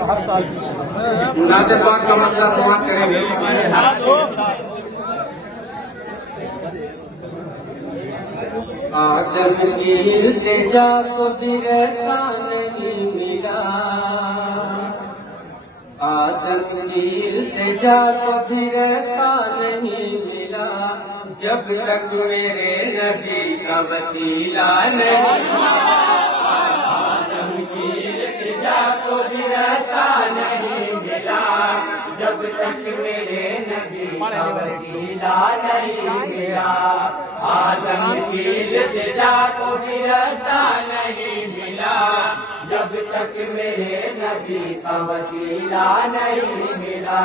ہر سال نعت پاک کا مسئلہ سماعت کریں گے. آدم کی التجا کو بھی رہتا نہیں ملا، آدم کی التجا کو بھی رہتا نہیں ملا، جب تک میرے نبی کا وسیلہ نہیں ملا. آدم کی التجا کو بھی رہتا نہیں ملا، جب تک میرے نبی کا وسیلہ نہیں ملا. آدم کی التجا کو بھی راستہ نہیں ملا، جب تک میرے نبی کا وسیلہ نہیں ملا.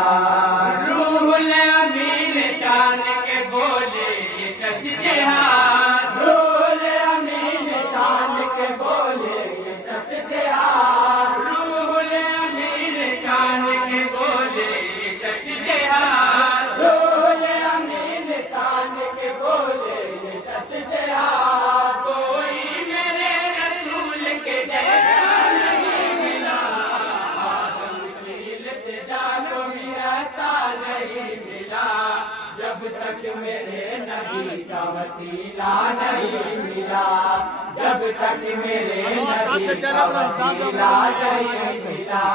روح الامین چاند کے بولے یہ سچ جہاد، روح الامین چاند کے بولے یہ سچ جہاد، روح الامین چاند کے بولے یہ سچ جہاد، روح الامین چاند کے بولے یہ سچ جہاد. کوئی میرے رسول کے جیسا نہیں ملا، آدم کی التجا کو بھی راستہ نہیں ملا، جب تک میرے نبی کا وسیلہ نہیں ملا، جب تک میرے نبی کا وسیلہ نہیں ملا.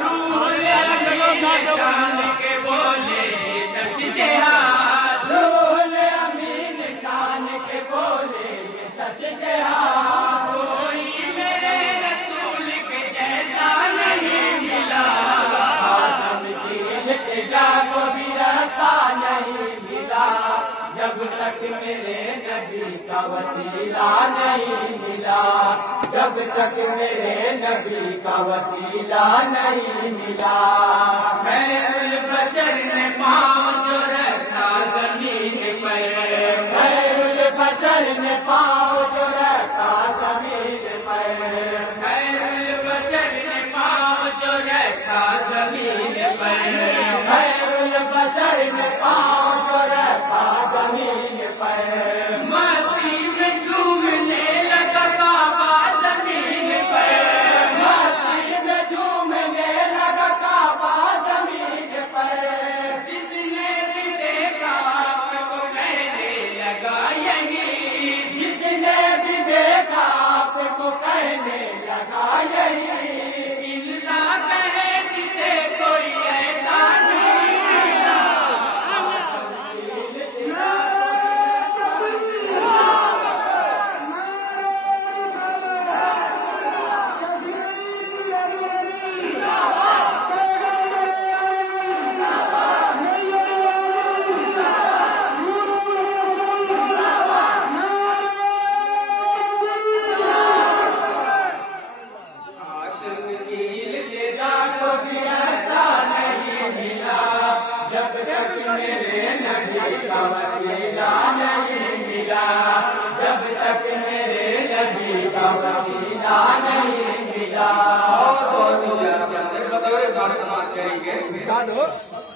روح الامین چاند کے بولے یہ سچ جہاد، روح الامین چاند کے بولے یہ سچ جہاد. کوئی میرے رسول کے جیسا نہیں ملا، آدم کی التجا کو بھی راستہ نہیں ملا، جب تک میرے نبی کا وسیلہ نہیں ملا، جب تک میرے نبی کا وسیلہ نہیں ملا. خیر البشر نے پاؤں جو رکھا زمین پر، خیر البشر نے پاؤں جو رکھا زمین پر، خیر البشر نے پاؤں جو رکھا زمین پر، خیر البشر نے پاؤں جو رکھا زمین پر. مستی میں جھومنے لگا کعبہ زمین پر، مستی میں جھومنے لگا کعبہ زمین پر. جس نے بھی دیکھا آپ کو کہنے لگا یہی، جس نے بھی دیکھا آپ کو کہنے لگا یہی. الزا کہے جسے کوئی ایسا نہیں ملا، جب تک میرے نبی کا وسیلہ نہیں ملا، جب تک میرے نبی کا وسیلہ نہیں ملا.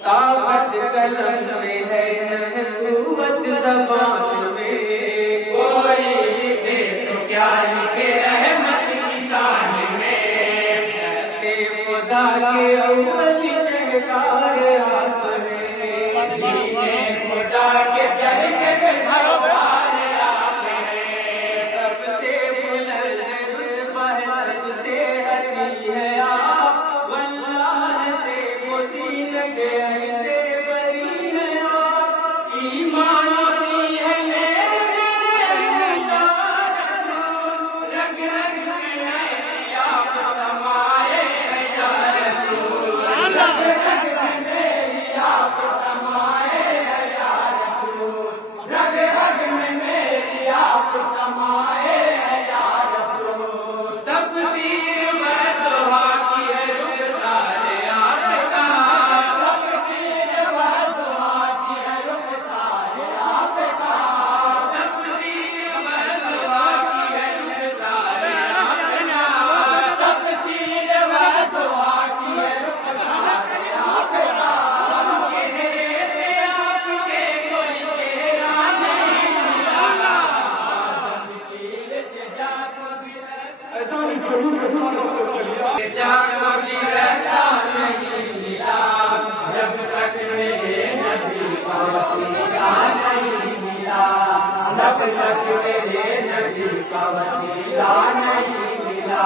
طاقت قلم میں ہے قوت زبان میں، کوئی لکھے تو کیا لکھے رحمت کی شان میں. خدا کے اول شہکار آپ نے، دین خدا کے چہرے پہ گھروار آپ نے. سب سے بلند رتبہ ہے، سب سے حسین ہے آپ، واللہ سے مدین کے ایسے بری ہے آپ. ایمان دی ہے میرے رسول، رگ رگ میں ہے آپ سمائے ہیں یا رسول، رگ رگ میں میری آپ سمائے ہیں یا رسول، رگ رگ میں میری آپ سمائے ہیں یا رسول. تفسیر وضحا کی ہے رخسار آپ کا، تفسیر وضحا کی ہے رخسار آپ کا، تفسیر وضحا کی ہے رخسار آپ کا، تفسیر وضحا کی ہے رخسار آپ کا. چہرے پہ آپ کے کوئی چہرہ نہیں ملا، میرے نبی کا وسیلہ نہیں ملا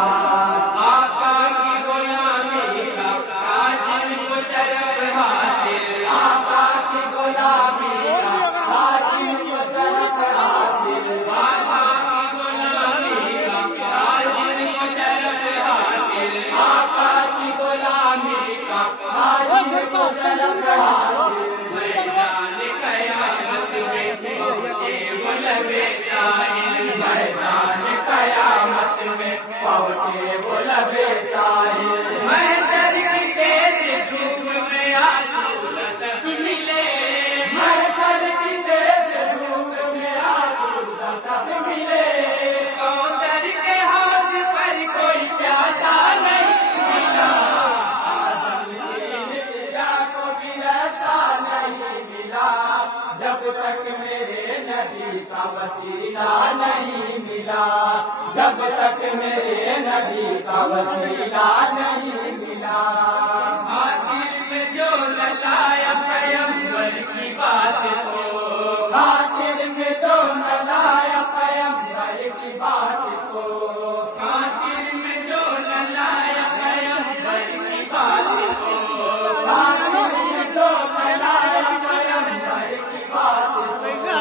آقا کی غلامی کا آج ان کو شرف حاصل آقا کی غلامی کا آج ان کو شرف حاصل آقا کی غلامی کا آج ان کو شرف حاصل آقا کی غلامی کا آج ان کو شرف حاصل میدان قیامت میں پہنچے وہ لبے ساحل میدان قیامت میں پہنچے وہ لبے ساحل محشر کی تیز دھوپ میں آنسو رسک ملے محشر کی تیز دھوپ میں آنسو رسک ملے کوثر کے حوض پر کوئی پیاسا نہیں ملا آدم کی التجا کو بھی راستہ نہیں ملا جب تک میرے نبی کا وسیلہ نہیں ملا جب تک میرے نبی کا وسیلہ نہیں ملا آخر میں جو للایا پیغمبر کی بات کو آخر میں جو للایا پیغمبر کی بات کو آخر میں جو للایا پیغمبر کی بات کو آخر میں جو للایا پیغمبر کی بات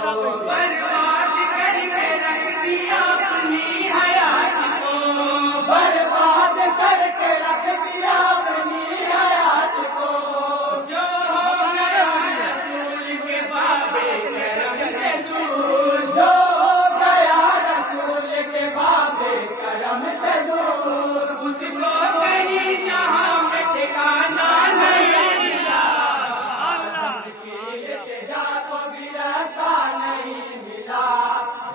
کو برباد کر کے رکھ دیا اپنی حیات کو برباد کر کے رکھ دیا اپنی حیات کو جو ہو گیا رسول کے بابے کرم سے دور جو ہو گیا رسول کے بابے کرم سے دور اس کو کہیں جہاں میں ٹھکانا نہیں ملا آدم کی التجا کو بھی راستہ نہیں ملا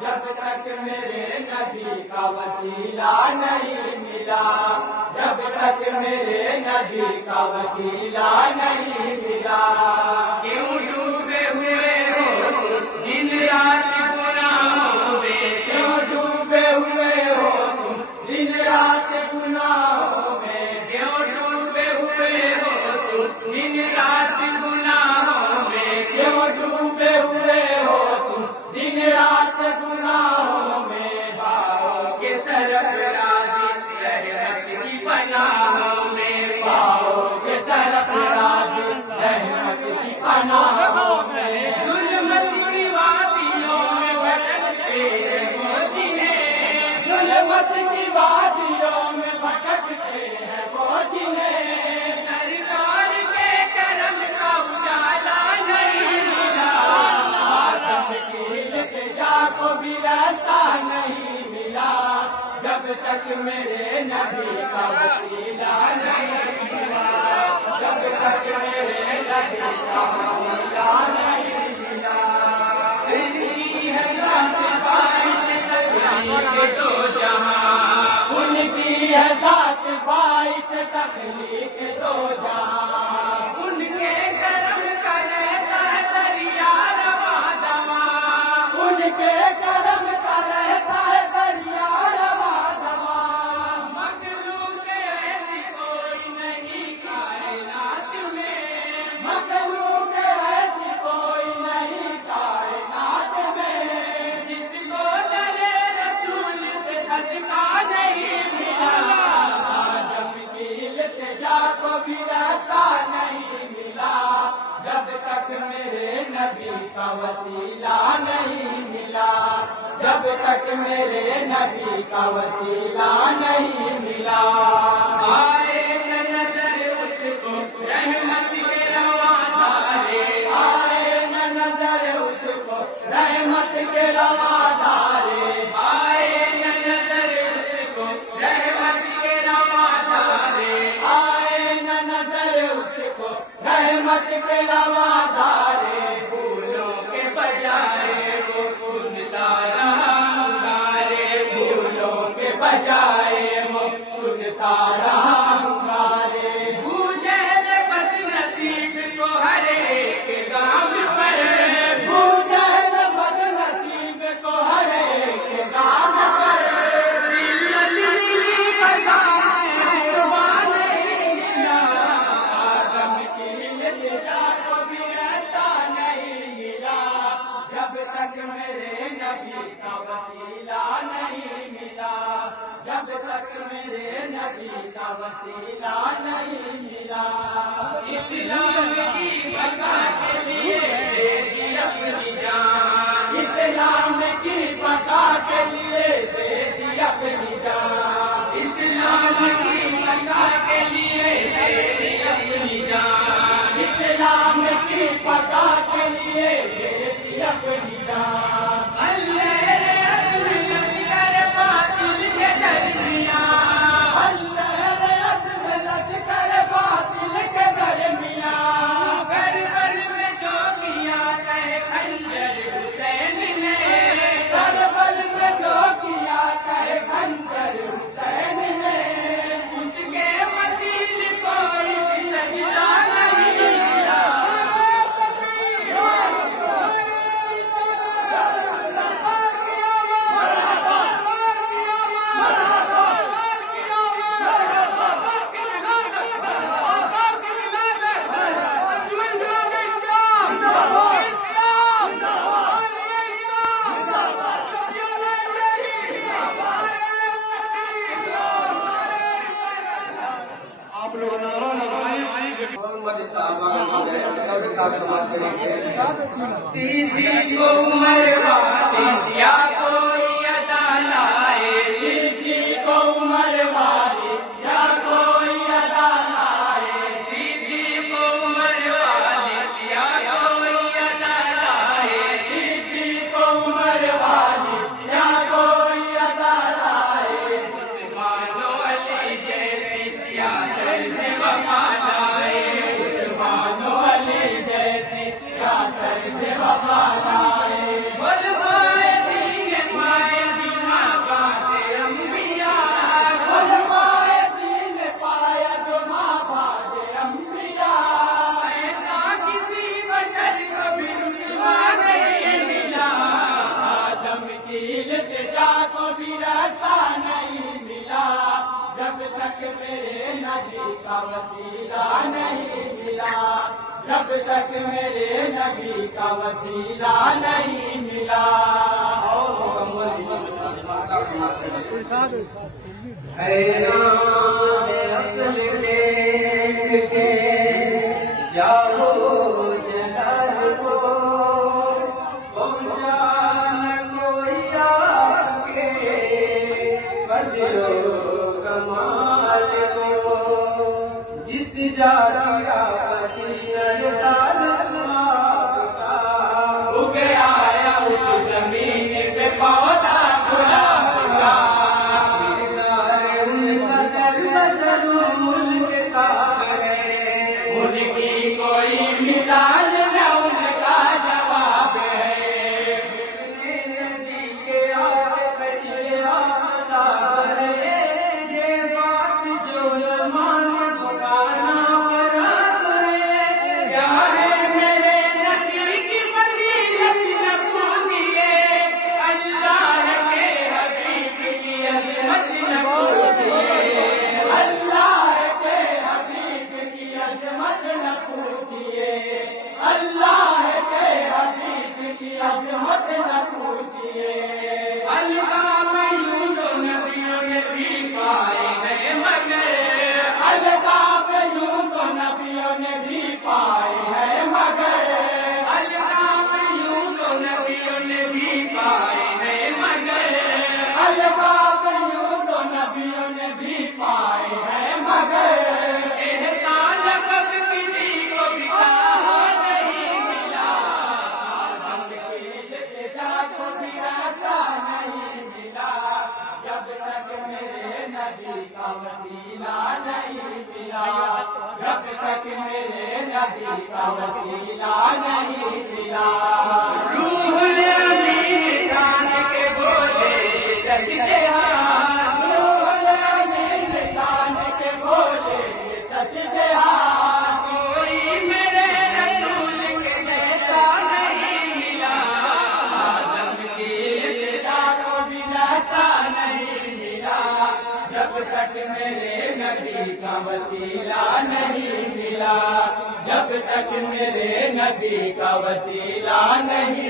جب تک میرے نبی کا وسیلہ نہیں ملا جب تک میرے نبی کا وسیلہ نہیں ملا کیوں ڈوبے ہوئے ہو دن رات گناہوں میں کیوں ڈوبے ہوئے ہو تم دن رات گناہوں میں کیوں ڈوبے ہوئے ہو تم دن رات گناہوں میں کیوں ڈوبے ہوئے ہو تم دن رات گناہوں میں باؤ کے سرفرازی رحمت کی پناہوں میں باؤ کے سرفرازی رحمت کی پناہوں میں ظلمت کی وادیوں میں بھٹکتے ہیں وہ جنہیں ظلمت کی وادیوں میں بھٹکتے ہیں وہ جنہیں سرکار کے کرم کا اجالا نہیں ملا آدم کی التجا کو بھی راستہ نہیں ملا جب تک میرے نبی کا وسیلہ نہیں ملا جب تک میرے نبی کا وسیلہ نہیں ملا ان کی ہے ذات باعث تخلیق دو جہاں ان کی ہے ذات باعث تخلیق دو جہاں ان کے کرم کا رہتا ہے دریا رواں دواں ان کے کرم کا رہتا ہے دریا رواں دواں مخلوق ایسی کوئی نہیں کائنات میں مخلوق ایسی کوئی نہیں کائنات میں جس کو درے رسول سے صدقہ نہیں ملا آدم کی التجا کو بھی راستہ نہیں ملا جب تک میرے نبی کا وسیلہ نہیں ملا جب تک میرے نبی کا وسیلہ نہیں ملا آئے نہ نظر اس کو رحمت کے رواں دارے آئے نہ نظر اس کو رحمت کے رواں دارے آئے نہ نظر اس کو رحمت کے رواں دارے آئے نہ نظر اس کو رحمت کے رواں دارے پھولوں کے بجائے وہ چنتا رہا انگارے پھولوں کے بجائے وہ چنتا رہا انگارے بوجھل بد نصیب کو ہر ایک گام پر بوجھل بد نصیب کو ہر ایک گام پر ذلت ملی بجائے قربان ملا آدم کی التجا کو بھی راستہ نہیں ملا جب تک میرے نبی کا وسیلہ نہیں ملا، جب تک میرے نبی کا وسیلہ نہیں ملا۔ اسلام کی بقا کے لیے دے دی اپنی جان، اسلام کی بقا کے لیے دے دی اپنی جان، اسلام کی بقا کے لیے دے دی اپنی جان، اسلام کی بقا کے لیے دے دی اپنی جان۔ سیدھی کو عمر والی یا کوئی ادا لائے، سیدھی کو عمر والی یا کوئی ادا لائے، سیدھی کو عمر والی یا کوئی ادا لائے، سیدھی کو عمر والی یا کوئی ادا لائے، عثمان و علی جیسی یا طرز وفا لائے، عثمان و علی جیسی یا طرز وفا لائے، علماء دین پائے جمع بات انبیاء، علماء دین پایا جمع بات انبیاء، ایسا کسی بشر کو بھی رتبہ نہیں ملا، آدم کی التجا کو بھی راستہ نہیں ملا، جب تک میرے نبی کا وسیلہ نہیں ملا، جب تک میرے نبی کا وسیلہ نہیں ملا۔ حیران عقل دیکھ کے جاؤ جلال کو، پہنچا نہ کوئی آپ کے فضل و کمال کو، جس جا دیا آیا اس زمین پہ پودا گلاب کا، ان کا سر ملک کا ہے، ان کی کوئی مثال نہ ان کا جواب ہے، ندی کے آگے کچھ آتا ہے، یہ بات جو مان بکانا برات ہے، کیا ہے میرے نبی کی فضیلت نہ پوچھئے، اللہ کے حبیب کی عظمت نہ پوچھئے، اللہ کے حبیب کی عظمت نہ پوچھئے، اللہ کے حبیب کی عظمت نہ پوچھئے، القاب یوں تو نبیوں نے بھی پائے ہیں مگر، القاب یوں تو نبیوں نے بھی پائے ہیں مگر، القاب یوں تو نبیوں نے بھی پائے ہیں مگر، القاب یوں تو نبیوں نے بھی پائے ہیں مگر، احسان لقب کسی کو بھی کہا نہیں ملا، آدم کی التجا کو بھی راستہ نہیں ملا، جب تک میرے نبی کا وسیلہ نہیں ملا، جب تک میرے نبی کا وسیلہ نہیں ملا۔ روح الامین شان کے بولے سچ جہاد، روح الامین شان کے بولے سچ جہاد، کوئی میرے رسول کے جیسا نہیں ملا، آدم کی التجا کو بھی راستہ نہیں ملا، جب تک میرے نبی کا وسیلہ نہیں ملا، جب تک میرے نبی کا وسیلہ نہیں